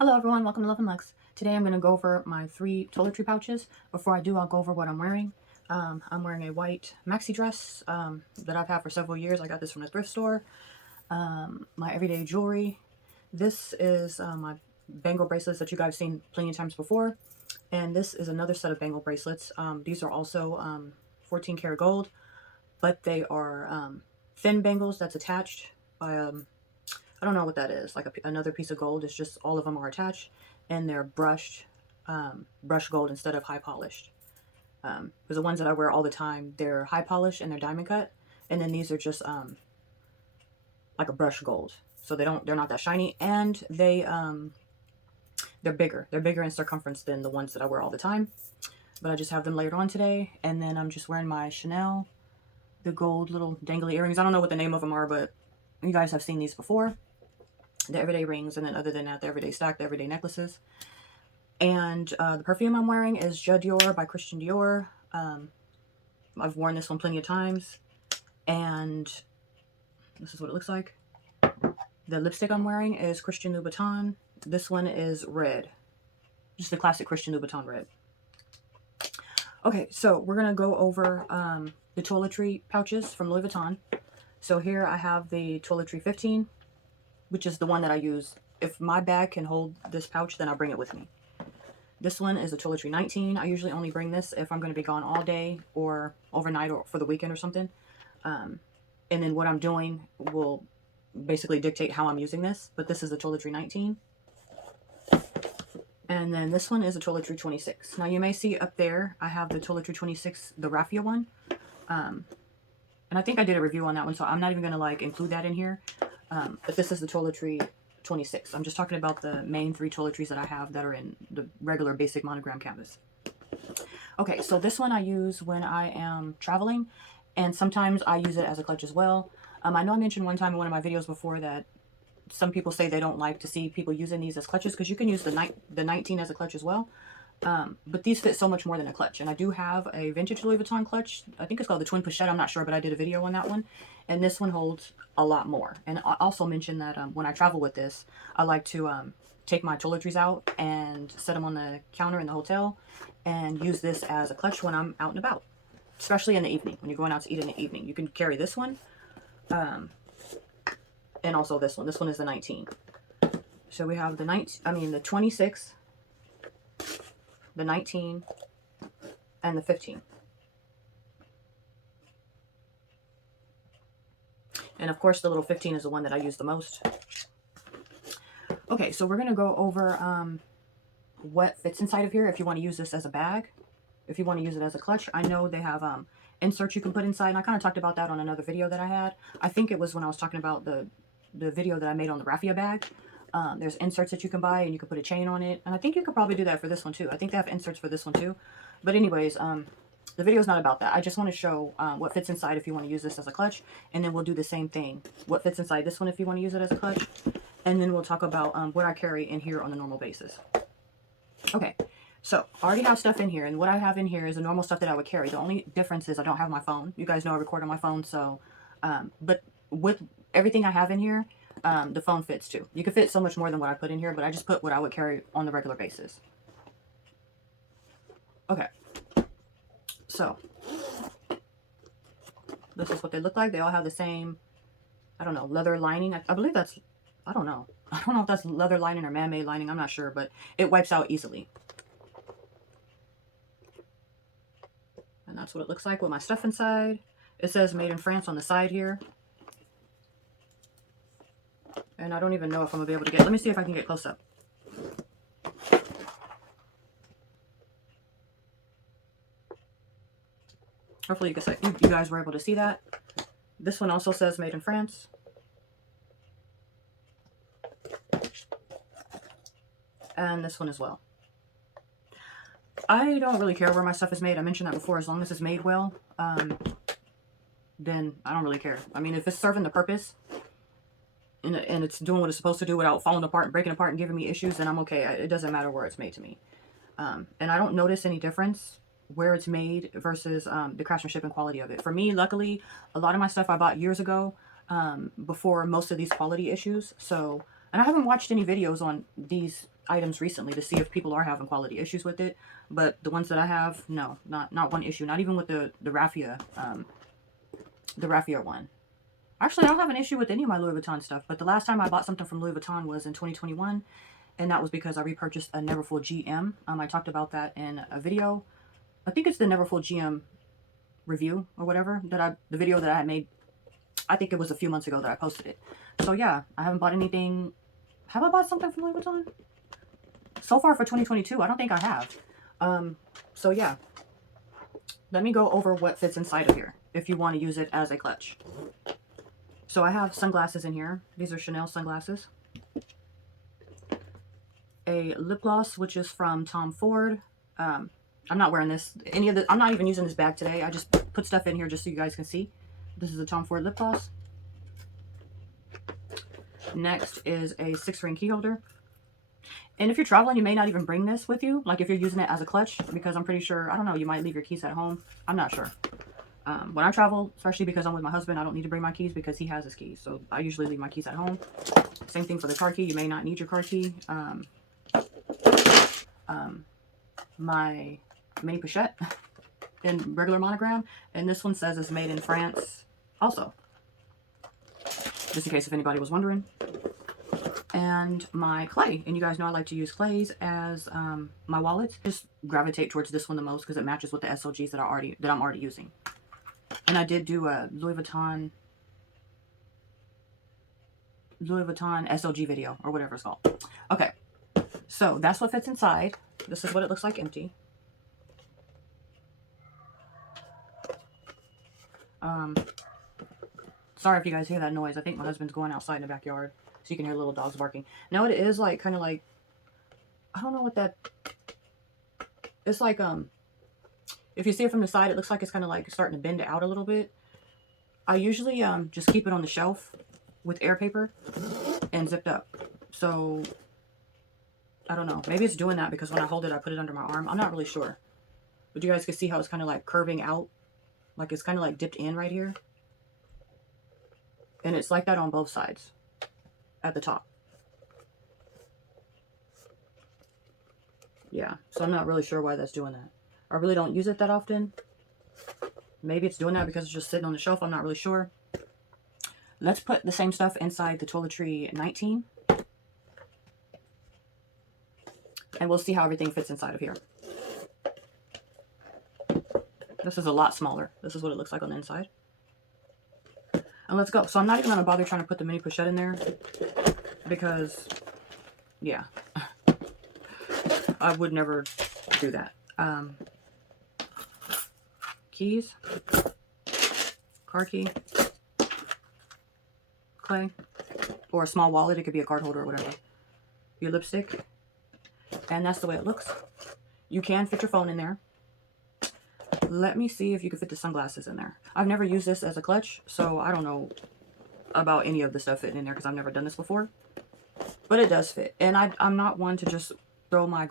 Hello everyone, welcome to Love and Lux. Today I'm going to go over my 3 toiletry pouches. Before I do, I'll go over what I'm wearing. I'm wearing a white maxi dress that I've had for several years. I got this from a thrift store. My everyday jewelry. This is my bangle bracelets that you guys have seen plenty of times before. And this is another set of bangle bracelets. These are also 14 karat gold, but they are thin bangles that's attached by I don't know what that is, like another piece of gold. It's just all of them are attached, and they're brushed gold instead of high polished. Because the ones that I wear all the time, they're high polished and they're diamond cut, and then these are just like a brushed gold. So they're not that shiny, and they're bigger. They're bigger in circumference than the ones that I wear all the time. But I just have them layered on today, and then I'm just wearing my Chanel, the gold little dangly earrings. I don't know what the name of them are, but you guys have seen these before. The everyday rings, and then other than that, the everyday stack, the everyday necklaces. And the perfume I'm wearing is Je Dior by Christian Dior. I've worn this one plenty of times, and this is what it looks like. The lipstick I'm wearing is Christian Louboutin. This one is red, just the classic Christian Louboutin red. Okay, so we're gonna go over the toiletry pouches from Louis Vuitton. So here I have the Toiletry 15, which is the one that I use. If my bag can hold this pouch, then I'll bring it with me. This one is a Toiletry 19. I usually only bring this if I'm going to be gone all day or overnight or for the weekend or something. And then what I'm doing will basically dictate how I'm using this. But this is a Toiletry 19. And then this one is a Toiletry 26. Now you may see up there, I have the Toiletry 26, the raffia one. And I think I did a review on that one, so I'm not even going to like include that in here. But this is the Toiletry 26. I'm just talking about the main 3 toiletries that I have that are in the regular basic monogram canvas. Okay, so this one I use when I am traveling, and sometimes I use it as a clutch as well. I know I mentioned one time in one of my videos before that some people say they don't like to see people using these as clutches, because you can use the 19 as a clutch as well. But these fit so much more than a clutch. And I do have a vintage Louis Vuitton clutch. I think it's called the Twin Pochette. I'm not sure, but I did a video on that one. And this one holds a lot more. And I also mentioned that when I travel with this, I like to take my toiletries out and set them on the counter in the hotel and use this as a clutch when I'm out and about. Especially in the evening, when you're going out to eat in the evening. You can carry this one and also this one. This one is the 19. So we have the 26, the 19, and the 15. And of course the little 15 is the one that I use the most. Okay, so we're going to go over what fits inside of here if you want to use this as a bag. If you want to use it as a clutch, I know they have inserts you can put inside, and I kind of talked about that on another video that I had. I think it was when I was talking about the video that I made on the raffia bag. There's inserts that you can buy, and you can put a chain on it. And I think you could probably do that for this one too. I think they have inserts for this one too. But anyways, the video is not about that. I just want to show what fits inside if you want to use this as a clutch. And then we'll do the same thing. What fits inside this one if you want to use it as a clutch. And then we'll talk about what I carry in here on a normal basis. Okay, so I already have stuff in here. And what I have in here is the normal stuff that I would carry. The only difference is I don't have my phone. You guys know I record on my phone. So, but with everything I have in here, the phone fits too. You can fit so much more than what I put in here, but I just put what I would carry on the regular basis. Okay. So, this is what they look like. They all have the same, I don't know, leather lining. I believe that's, I don't know. I don't know if that's leather lining or man-made lining. I'm not sure, but it wipes out easily. And that's what it looks like with my stuff inside. It says made in France on the side here. And I don't even know if I'm going to be able to get... Let me see if I can get close up. Hopefully you guys were able to see that. This one also says made in France. And this one as well. I don't really care where my stuff is made. I mentioned that before. As long as it's made well, then I don't really care. I mean, if it's serving the purpose... and it's doing what it's supposed to do without falling apart and breaking apart and giving me issues, then I'm okay. It doesn't matter where it's made to me. And I don't notice any difference where it's made versus the craftsmanship and quality of it. For me, luckily, a lot of my stuff I bought years ago before most of these quality issues. So And I haven't watched any videos on these items recently to see if people are having quality issues with it. But the ones that I have, no, not one issue. Not even with the raffia one. Actually, I don't have an issue with any of my Louis Vuitton stuff. But the last time I bought something from Louis Vuitton was in 2021. And that was because I repurchased a Neverfull GM. I talked about that in a video. I think it's the Neverfull GM review or whatever. The video that I had made. I think it was a few months ago that I posted it. So yeah, I haven't bought anything. Have I bought something from Louis Vuitton? So far for 2022, I don't think I have. So yeah. Let me go over what fits inside of here if you want to use it as a clutch. So I have sunglasses in here. These are Chanel sunglasses. A lip gloss, which is from Tom Ford. I'm not wearing this. I'm not even using this bag today. I just put stuff in here just so you guys can see. This is a Tom Ford lip gloss. Next is a 6-ring key holder. And if you're traveling, you may not even bring this with you. Like if you're using it as a clutch, because I'm pretty sure, I don't know, you might leave your keys at home. I'm not sure. When I travel, especially because I'm with my husband, I don't need to bring my keys because he has his keys. So I usually leave my keys at home. Same thing for the car key. You may not need your car key. My mini pochette in regular monogram. And this one says it's made in France also. Just in case if anybody was wondering. And my clay. And you guys know I like to use clays as my wallets. Just gravitate towards this one the most because it matches with the SLGs that I'm already using. And I did do a Louis Vuitton SLG video or whatever it's called. Okay. So that's what fits inside. This is what it looks like empty. Sorry if you guys hear that noise. I think my husband's going outside in the backyard. So you can hear little dogs barking. Now it is like kind of like, I don't know what that, it's like, if you see it from the side, it looks like it's kind of like starting to bend it out a little bit. I usually just keep it on the shelf with air paper and zipped up. So I don't know. Maybe it's doing that because when I hold it, I put it under my arm. I'm not really sure. But you guys can see how it's kind of like curving out. Like it's kind of like dipped in right here. And it's like that on both sides at the top. Yeah, so I'm not really sure why that's doing that. I really don't use it that often. Maybe it's doing that because it's just sitting on the shelf. I'm not really sure. Let's put the same stuff inside the Toiletry 19. And we'll see how everything fits inside of here. This is a lot smaller. This is what it looks like on the inside. And let's go. So I'm not even going to bother trying to put the mini pochette in there. Because, yeah. I would never do that. Keys. Car key. Clay. Or a small wallet. It could be a card holder or whatever. Your lipstick. And that's the way it looks. You can fit your phone in there. Let me see if you can fit the sunglasses in there. I've never used this as a clutch, so I don't know about any of the stuff fitting in there because I've never done this before. But it does fit. And I'm not one to just throw my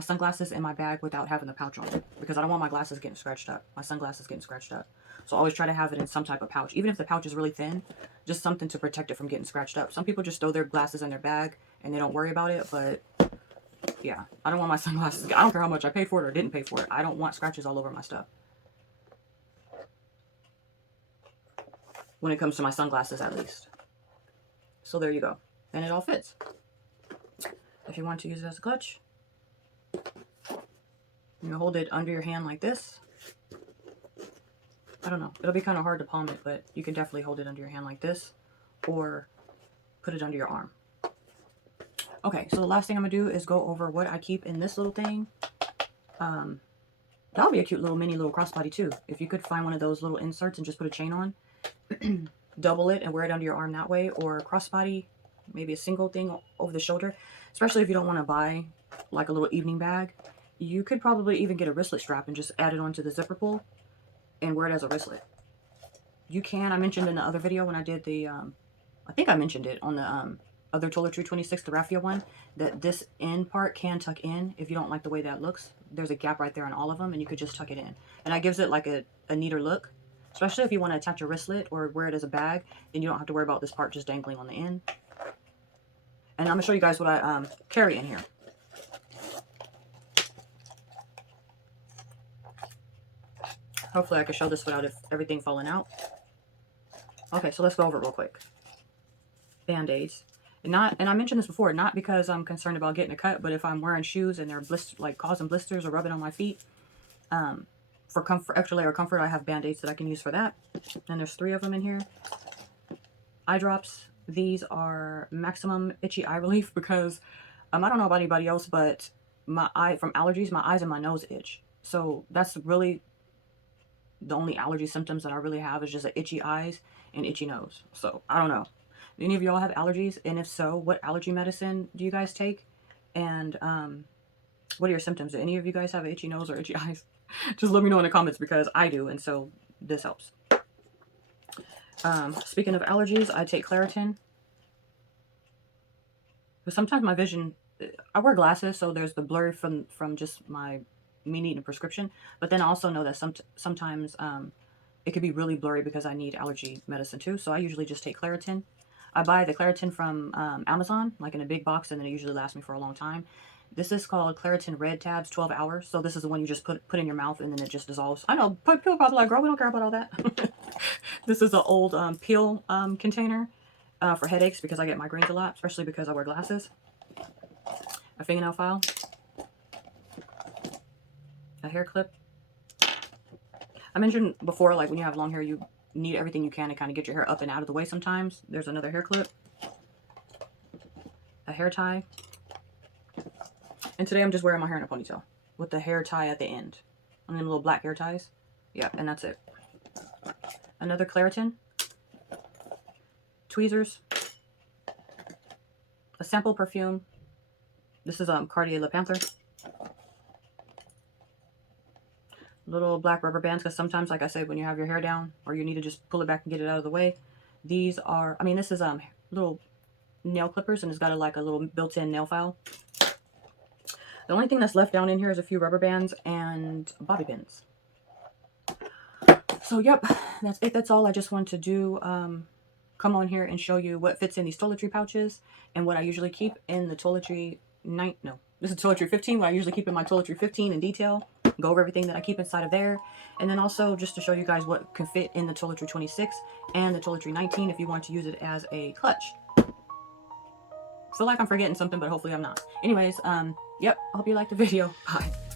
sunglasses in my bag without having the pouch on it. Because I don't want my glasses getting scratched up. My sunglasses getting scratched up. So I always try to have it in some type of pouch. Even if the pouch is really thin, just something to protect it from getting scratched up. Some people just throw their glasses in their bag and they don't worry about it, but yeah, I don't want my sunglasses. I don't care how much I paid for it or didn't pay for it. I don't want scratches all over my stuff. When it comes to my sunglasses, at least. So there you go. And it all fits. If you want to use it as a clutch, you hold it under your hand like this. I don't know. It'll be kind of hard to palm it, but you can definitely hold it under your hand like this. Or put it under your arm. Okay, so the last thing I'm going to do is go over what I keep in this little thing. That would be a cute little little crossbody too. If you could find one of those little inserts and just put a chain on. Double it and wear it under your arm that way. Or crossbody, maybe a single thing over the shoulder. Especially if you don't want to buy like a little evening bag. You could probably even get a wristlet strap and just add it onto the zipper pull. And wear it as a wristlet. You can. I mentioned in the other video when I did the, I think I mentioned it on the other Toiletry 26, the raffia one, that this end part can tuck in if you don't like the way that looks. There's a gap right there on all of them and you could just tuck it in. And that gives it like a neater look. Especially if you want to attach a wristlet or wear it as a bag, then you don't have to worry about this part just dangling on the end. And I'm going to show you guys what I carry in here. Hopefully I can show this without everything falling out. Okay, so let's go over it real quick. Band-aids. And I mentioned this before, not because I'm concerned about getting a cut, but if I'm wearing shoes and they're causing blisters or rubbing on my feet, for comfort, extra layer of comfort, I have band-aids that I can use for that. And there's 3 of them in here. Eye drops. These are maximum itchy eye relief because I don't know about anybody else, but from allergies, my eyes and my nose itch. So that's really the only allergy symptoms that I really have is just itchy eyes and itchy nose. So I don't know. Do any of y'all have allergies? And if so, what allergy medicine do you guys take? And what are your symptoms? Do any of you guys have itchy nose or itchy eyes? Just let me know in the comments because I do, and so this helps. Speaking of allergies, I take Claritin. But sometimes my vision, I wear glasses, so there's the blur from just me needing a prescription. But then I also know that sometimes it could be really blurry because I need allergy medicine too. So I usually just take Claritin. I buy the Claritin from Amazon, like in a big box, and then it usually lasts me for a long time. This is called Claritin Red Tabs 12 hours. So this is the one you just put in your mouth and then it just dissolves. I know, people probably like, girl, we don't care about all that. This is an old peel container for headaches because I get migraines a lot, especially because I wear glasses. A fingernail file. A hair clip. I mentioned before, like when you have long hair, you need everything you can to kind of get your hair up and out of the way sometimes. There's another hair clip. A hair tie. And today I'm just wearing my hair in a ponytail with the hair tie at the end. And then little black hair ties. Yeah, and that's it. Another Claritin. Tweezers. A sample perfume. This is Cartier Le Panther. Little black rubber bands, because sometimes, like I said, when you have your hair down or you need to just pull it back and get it out of the way, these are, this is little nail clippers, and it's got a little built-in nail file. The only thing that's left down in here is a few rubber bands and bobby pins. So yep, that's it. That's all I just wanted to do. Come on here and show you what fits in these Toiletry pouches and what I usually keep in the Toiletry this is Toiletry 15, what I usually keep in my Toiletry 15 in detail. Go over everything that I keep inside of there. And then also just to show you guys what can fit in the Toiletry 26 and the Toiletry 19 if you want to use it as a clutch. Feel like I'm forgetting something, but hopefully I'm not. Anyways, yep, I hope you liked the video. Bye.